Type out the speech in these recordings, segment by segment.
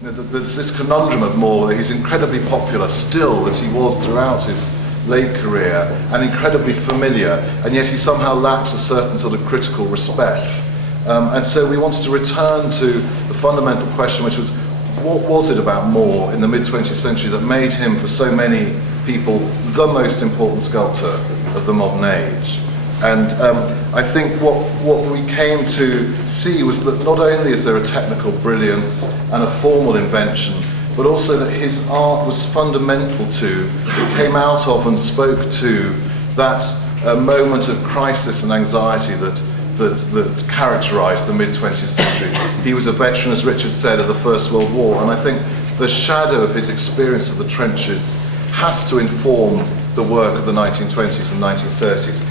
there's this conundrum of Moore that he's incredibly popular still, as he was throughout his late career, and incredibly familiar, and yet he somehow lacks a certain sort of critical respect. And so we wanted to return to the fundamental question, which was, what was it about Moore in the mid-20th century that made him, for so many people, the most important sculptor of the modern age? And I think what we came to see was that not only is there a technical brilliance and a formal invention, but also that his art was fundamental to, it came out of and spoke to that moment of crisis and anxiety that characterised the mid-20th century. He was a veteran, as Richard said, of the First World War, and I think the shadow of his experience of the trenches has to inform the work of the 1920s and 1930s.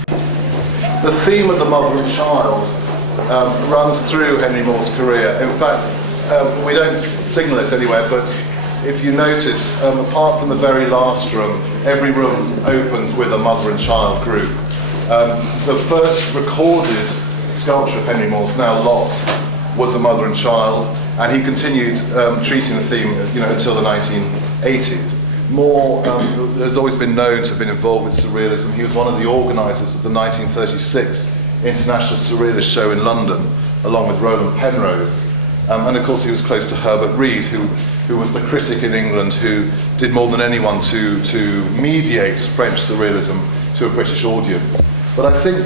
The theme of the mother and child runs through Henry Moore's career. In fact, we don't signal it anywhere, but if you notice, apart from the very last room, every room opens with a mother and child group. The first recorded sculpture of Henry Moore's, now lost, was a mother and child, and he continued treating the theme, until the 1980s. Moore has always been known to have been involved with surrealism. He was one of the organisers of the 1936 International Surrealist Show in London, along with Roland Penrose. And of course he was close to Herbert Reed, who was the critic in England who did more than anyone to mediate French surrealism to a British audience. But I think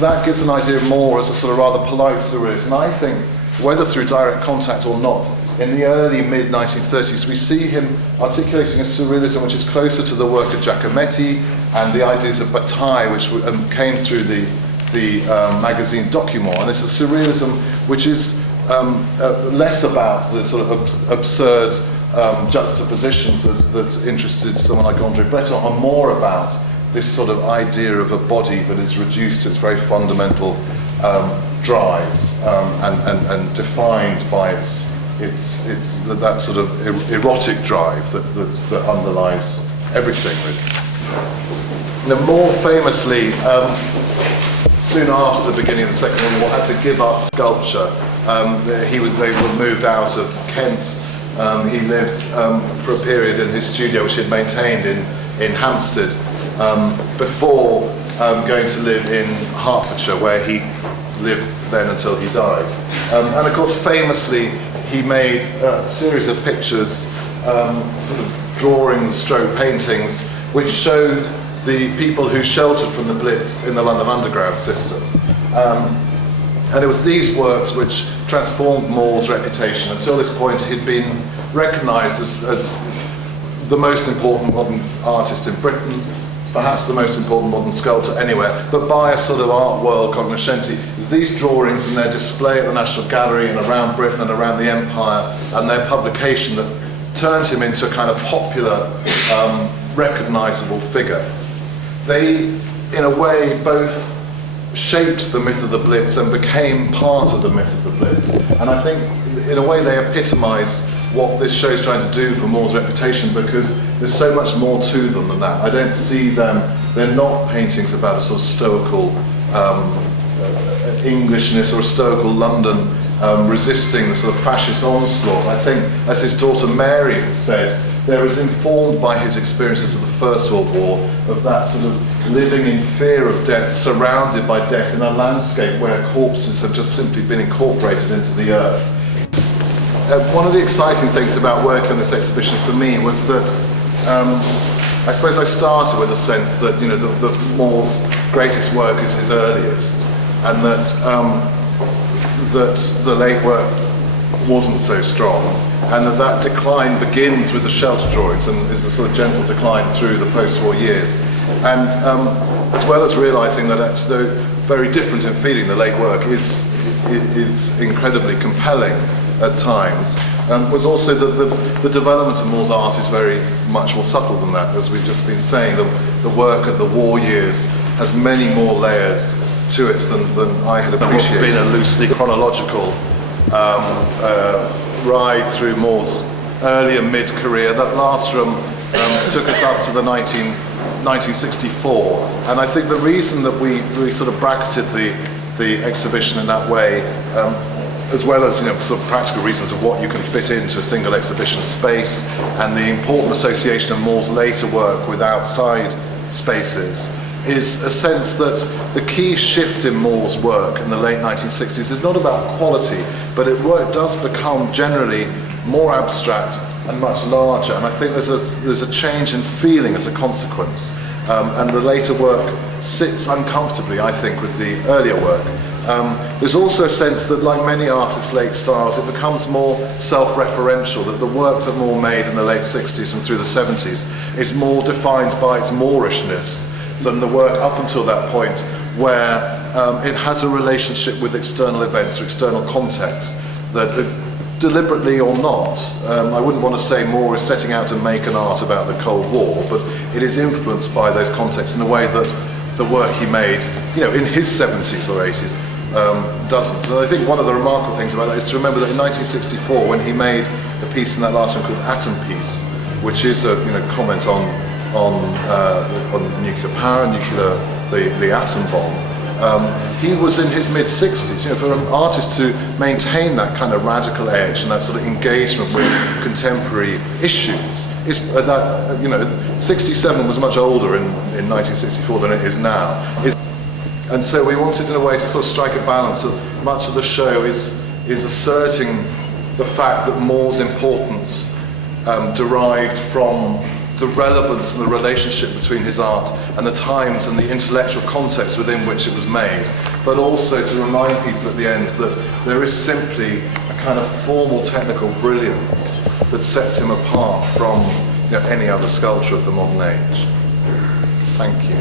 that gives an idea of Moore as a sort of rather polite surrealist. And I think, whether through direct contact or not, in the early mid-1930s we see him articulating a surrealism which is closer to the work of Giacometti and the ideas of Bataille, which came through the magazine Document. And it's a surrealism which is less about the sort of absurd juxtapositions that interested someone like André Breton, and more about this sort of idea of a body that is reduced to its very fundamental drives and defined by that sort of erotic drive that underlies everything, really. Moore famously, soon after the beginning of the Second World War, had to give up sculpture. They were moved out of Kent. He lived for a period in his studio, which he had maintained in Hampstead, before going to live in Hertfordshire, where he lived then until he died. And of course, famously, he made a series of pictures, sort of drawings, stroke paintings, which showed the people who sheltered from the Blitz in the London Underground system. And it was these works which transformed Moore's reputation. Until this point, he'd been recognised as the most important modern artist in Britain, perhaps the most important modern sculptor anywhere, but by a sort of art world cognoscenti. It was these drawings and their display at the National Gallery and around Britain and around the Empire, and their publication that turned him into a kind of popular, recognisable figure. They, in a way, both shaped the myth of the Blitz and became part of the myth of the Blitz. And I think, in a way, they epitomise what this show is trying to do for Moore's reputation, because there's so much more to them than that. I don't see them, they're not paintings about a sort of stoical Englishness or a stoical London resisting the sort of fascist onslaught. I think, as his daughter Mary has said, they're as informed by his experiences of the First World War, of that sort of living in fear of death, surrounded by death in a landscape where corpses have just simply been incorporated into the earth. One of the exciting things about working on this exhibition for me was that I suppose I started with a sense that that Moore's greatest work is his earliest, and that that the late work wasn't so strong, and that decline begins with the shelter drawings and is a sort of gentle decline through the post-war years. And as well as realising that actually, though very different in feeling, the late work is incredibly compelling at times, was also that the development of Moore's art is very much more subtle than that. As we've just been saying, the work of the war years has many more layers to it than I had appreciated. It's been a loosely chronological ride through Moore's earlier mid-career. That last room took us up to the 1964, and I think the reason that we sort of bracketed the exhibition in that way as well as sort of practical reasons of what you can fit into a single exhibition space, and the important association of More's later work with outside spaces, is a sense that the key shift in More's work in the late 1960s is not about quality, but work does become generally more abstract and much larger, and I think there's a change in feeling as a consequence, and the later work sits uncomfortably, I think, with the earlier work. There's also a sense that, like many artists' late styles, it becomes more self-referential, that the work that More made in the late 60s and through the 70s is more defined by its Moorishness than the work up until that point, where it has a relationship with external events or external context that, deliberately or not, I wouldn't want to say More is setting out to make an art about the Cold War, but it is influenced by those contexts in a way that the work he made, in his 70s or 80s, doesn't. And I think one of the remarkable things about that is to remember that in 1964, when he made a piece in that last one called Atom Piece, which is a comment on nuclear power, the atom bomb, he was in his mid-60s. For an artist to maintain that kind of radical edge and that sort of engagement with contemporary issues, 67 was much older in 1964 than it is now. And so we wanted, in a way, to sort of strike a balance. That much of the show is asserting the fact that More's importance derived from the relevance and the relationship between his art and the times and the intellectual context within which it was made, but also to remind people at the end that there is simply a kind of formal technical brilliance that sets him apart from any other sculpture of the modern age. Thank you.